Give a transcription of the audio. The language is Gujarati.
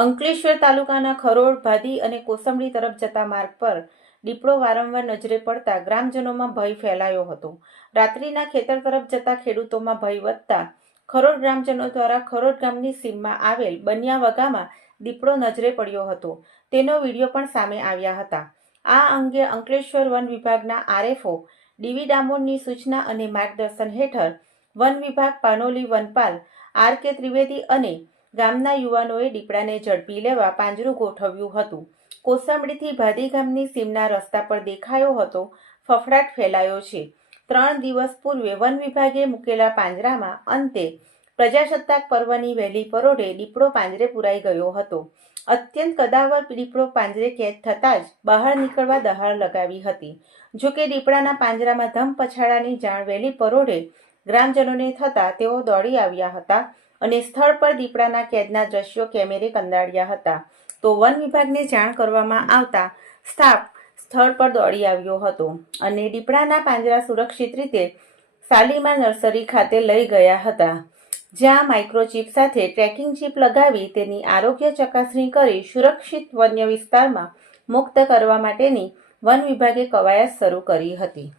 અંકલેશ્વર તાલુકાના ખરોડ, ભાદી અને કોસંબડી તરફ જતા માર્ગ પર દીપડો વારંવાર નજરે પડતા ગ્રામજનોમાં ભય ફેલાયો હતો. રાત્રિના ખેતર તરફ જતા ખેડૂતોમાં ભય વધતા ખરોડ ગ્રામજનો દ્વારા ખરોડ ગામની સીમમાં આવેલ બનિયા વગામાં દીપડો નજરે પડ્યો હતો. તેનો વિડીયો પણ સામે આવ્યા હતા. આ અંગે અંકલેશ્વર વન વિભાગના આરએફઓ ડીવી ડામોરની સૂચના અને માર્ગદર્શન હેઠળ વન વિભાગ, પાનોલી વનપાલ આર.કે. ત્રિવેદી અને ગામના યુવાનોએ દીપડાને ઝડપી લેવા પાંજરું ગોઠવ્યું હતું. કોસંબડીથી ભાદી ગામની સીમના રસ્તા પર દેખાયો હતો ફફડાટ ફેલાયો છે. 3 દિવસ પૂર્વે વન વિભાગે મૂકેલા પાંજરામાં અંતે પ્રજાસત્તાક પર્વની વહેલી પરોઢે દીપડો પાંજરે પુરાઈ ગયો હતો. અત્યંત કદાવર દીપડો પાંજરે કેદ થતાં જ બહાર નીકળવા દહાડ લગાવી હતી. જોકે દીપડાના પાંજરામાં ધમપછાડાની જાણ વહેલી પરોઢે ગ્રામજનોને થતાં તેઓ દોડી આવ્યા હતા અને સ્થળ પર દીપડાના કેદના દ્રશ્યો કેમેરે કંડાર્યા હતા. તો વન વિભાગને જાણ કરવામાં આવતા સ્ટાફ સ્થળ પર દોડી આવ્યો હતો અને દીપડાના પાંજરા સુરક્ષિત રીતે શાલીમાર નર્સરી ખાતે લઈ ગયા હતા, જ્યાં માઇક્રોચિપ સાથે ટ્રેકિંગ ચિપ લગાવી તેની આરોગ્ય ચકાસણી કરી સુરક્ષિત વન્ય વિસ્તારમાં મુક્ત કરવા માટેની વન વિભાગે કવાયત શરૂ કરી હતી.